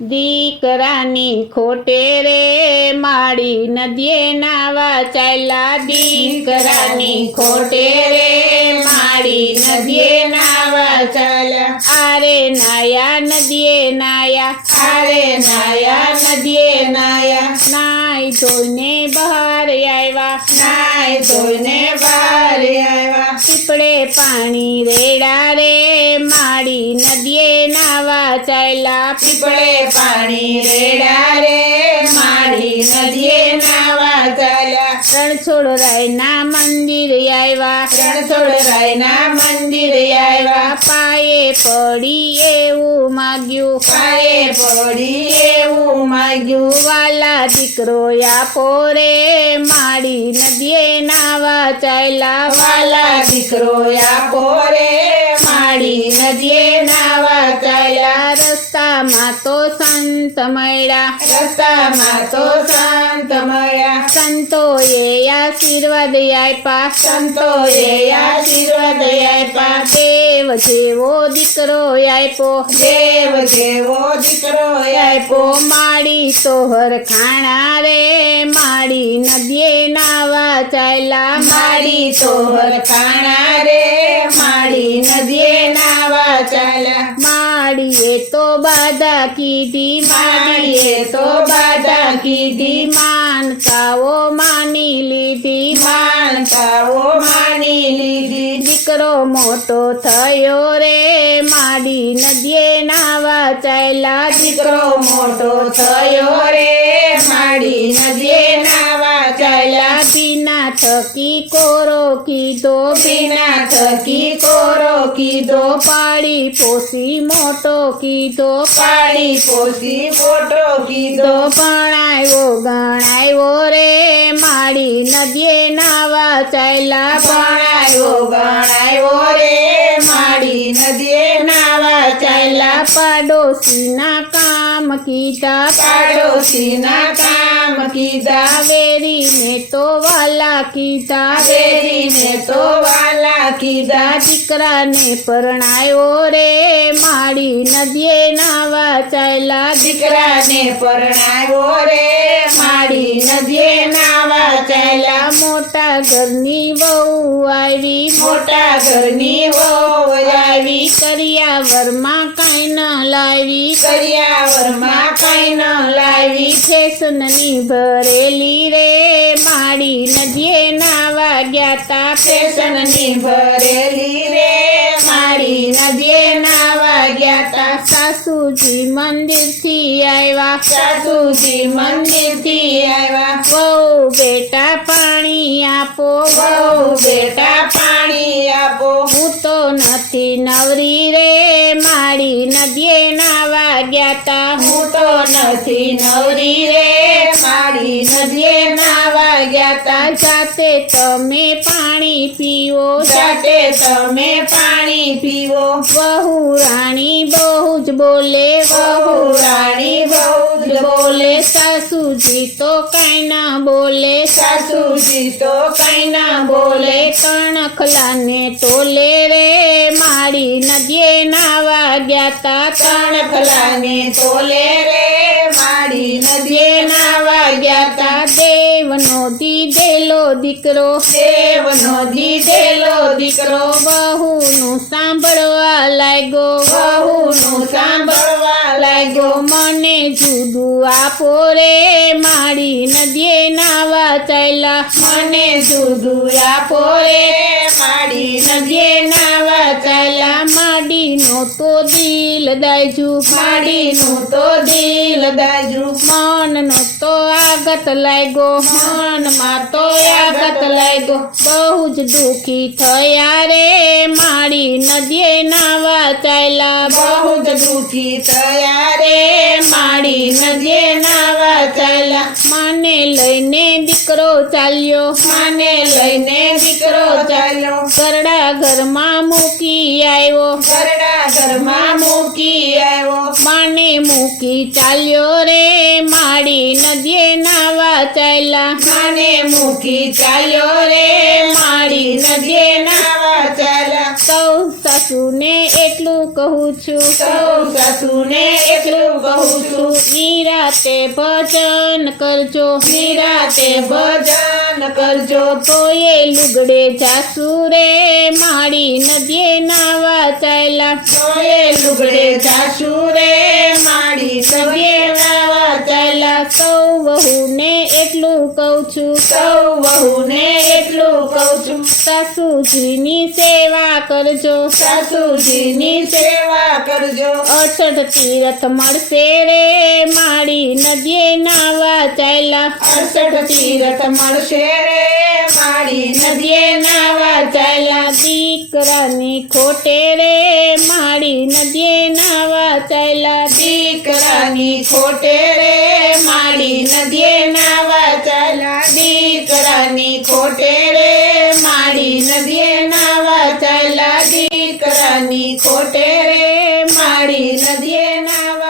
દીકરાની ખોટે રે માડી નદીએ નાવા ચાલ્યા, દીકરાની ખોટે રે માડી નદીએ નાવા ચાલ્યા, આરે નાયા નદીએ નાયા, આરે નાયા નદીએ નાયા, નાઈ ધોઈને બહાર આવ્યા, નાઈ ધોઈને બહાર આવ્યા, પીપળે પાણી રેડા રે માડી નદીએ નાવા ચાલ્યા, પીપળે પાણી રેડા રે માડી નદીએ નાવા ચાલ્યા, રણછોડરાયના મંદિર આવ્યા, રણછોડરાયના મંદિર આવ્યા, પાયે પડી એવું માગ્યું, પાયે પડી એવું માગ્યું, વાલા દીકરો આપો રે માડી નદીએ નાવા ચાલ્યા, વાલા દીકરો આપો રે માડી નદીએ નાવા ચાલ્યા, રસ્તામાં તો સંત મળ્યા, રસ્તામાં તો સંત મળ્યા, સંતોએ આશીર્વાદ આપ્યા, સંતોએ આશીર્વાદ આપ્યા, દેવ જેવો દીકરો આપ્યો, દેવ જેવો દીકરો આપ્યો, માડી સોહર ખાણા રે માડી નદીએ નાવા ચાલ્યા, માડી સોહર ખાણા રે માડી નદીએ નાવા ચાલ્યા, માડીએ તો બાધા કીધી, માડીએ તો બાધા કીધી, માનતાઓ માની લીધી, માનતાઓ માની લીધી, દીકરો મોટો થયો રે માડી નદીએ નાવા ચાલ્યા, દીકરો મોટો થયો રે માડી નદીએ નાવા ચાલ્યા, બીના થકી કોરો કીધો, બીના થકી કોરો કીધો, પાડી પોસી મોટો કીધો, પાડી પોસી મોટો કીધો, ભણાવ્યો ગણાવ્યો રે માડી નદીએ નાવા ચાલ્યા, ભણાવ્યો ગણાવ્યો રે માડી નદીએ નાવા ચાલ્યા, પાડોશીના કામ કીધા, પાડોશીના કામ કીધા, વેરીને તો વાલા કીધા, વેરીને તો વાલા કીધા, દીકરાને પરણાયો રે માડી નદીએ નાવા ચાલ્યા, દીકરાને પરણાયો રે માડી નદીએ નાવા ચાલ્યા, મોટા ઘરની વહુ આવી, મોટા ઘરની વહુ આવી, કરિયાવરમાં કાંઈ ન લાવી, કરિયાવરમાં કાંઈ ન લાવી, ફેશનની ભરેલી રે માડી નદીએ નાવા ગ્યાતા, ફેશનની ભરેલી રે માડી નદીએ નાવા ગ્યાતા, સાસુજી મંદિરથી આવ્યા, સાસુજી મંદિરથી આવ્યા, વહુ બેટા પાણી આપો, વહુ બેટા પાણી આપો, હું તો નથી નવરી રે માડી નદીએ નાવા ગ્યાતા, હું તો નથી નવરી રે માડી નદીએ નાવા ગ્યાતા, જાતે તમે પાણી પીવો, જાતે તમે પાણી પીવો, વહુ રાણી બહુ જ બોલે, વહુ રાણી બહુ જ બોલે, સાસુજી તો કાંઈ ના બોલે, સાસુજી તો કાંઈ ના બોલે, કણખલાને તોલે રે માડી નદીએ નાવા ગ્યાતા, કણખલાને તોલે રે માડી નદીએ નાવા ગ્યાતા, દેવનો દીધેલો દીકરો, દેવનો દીધેલો દીકરો, વહુનું સાંભળવા લાગ્યો, વહુનું સાંભળવા લાગ્યો, મને જુદું આપો રે માડી નદીએ નાવા ચાલ્યા, મને જુદું આપો રે માડી નદીએ નાવા ચાલ્યા, માડીનો તો દિલ દાજુ, માડીનું તો દિલ દાજુ, મનનો તો આગત લાગ્યો, મનમાં તો આગત લાગ્યો, બહુ જ દુખી થયા રે માડી નદીએ નાવા ચાલ્યા, બહુ જ દુખી થયા રે માડી નદીએ નાવા ચાલ્યા, માને લઈને દીકરો ચાલ્યો, માને લઈને દીકરો ચાલ્યો, ઘરડા ઘરમાં મૂકી આવ્યો, ઘરડા ઘરમાં મૂકી આવ્યો, માને મૂકી ચાલ્યો રે માડી નદીએ નાવા ચાલ્યા, માને મૂકી ચાલ્યો રે માડી નદીએ નાવા ચાલ્યા, સૌ સાસુને એટલું કહું છું, સૌ સાસુને એટલું કહું છું, નિરાતે ભજન કરજો, નિરાતે ભજન કરજો. તોય લુગડે જાસુ રે માડી નદીએ નાવા ચાલ્યા, તોય લુગડે જાસુ રે માડી નદીએ નાવા ચાલ્યા. સૌ વહુને એટલું કહું છું, સૌ વહુને એટલું કહું છું, સાસુજીની સેવા કરજો, સાસુજીની સેવા કરજો. 68 તીરથ મળશે રે માડી નદીએ નાવા ચાલ્યા, 68 તીરથ મળશે રે માડી નદીએ નાવા ચાલ્યા. દીકરાની ખોટે રે માડી નદીએ નાવા ચાલ્યા, દીકરાની ખોટે રે માડી નદીએ નાવા ચાલ્યા. દીકરાની ખોટે રે માડી નદીએ નાવા ચાલ્યા. દીકરાની ખોટે રે માડી નદીએ નાવા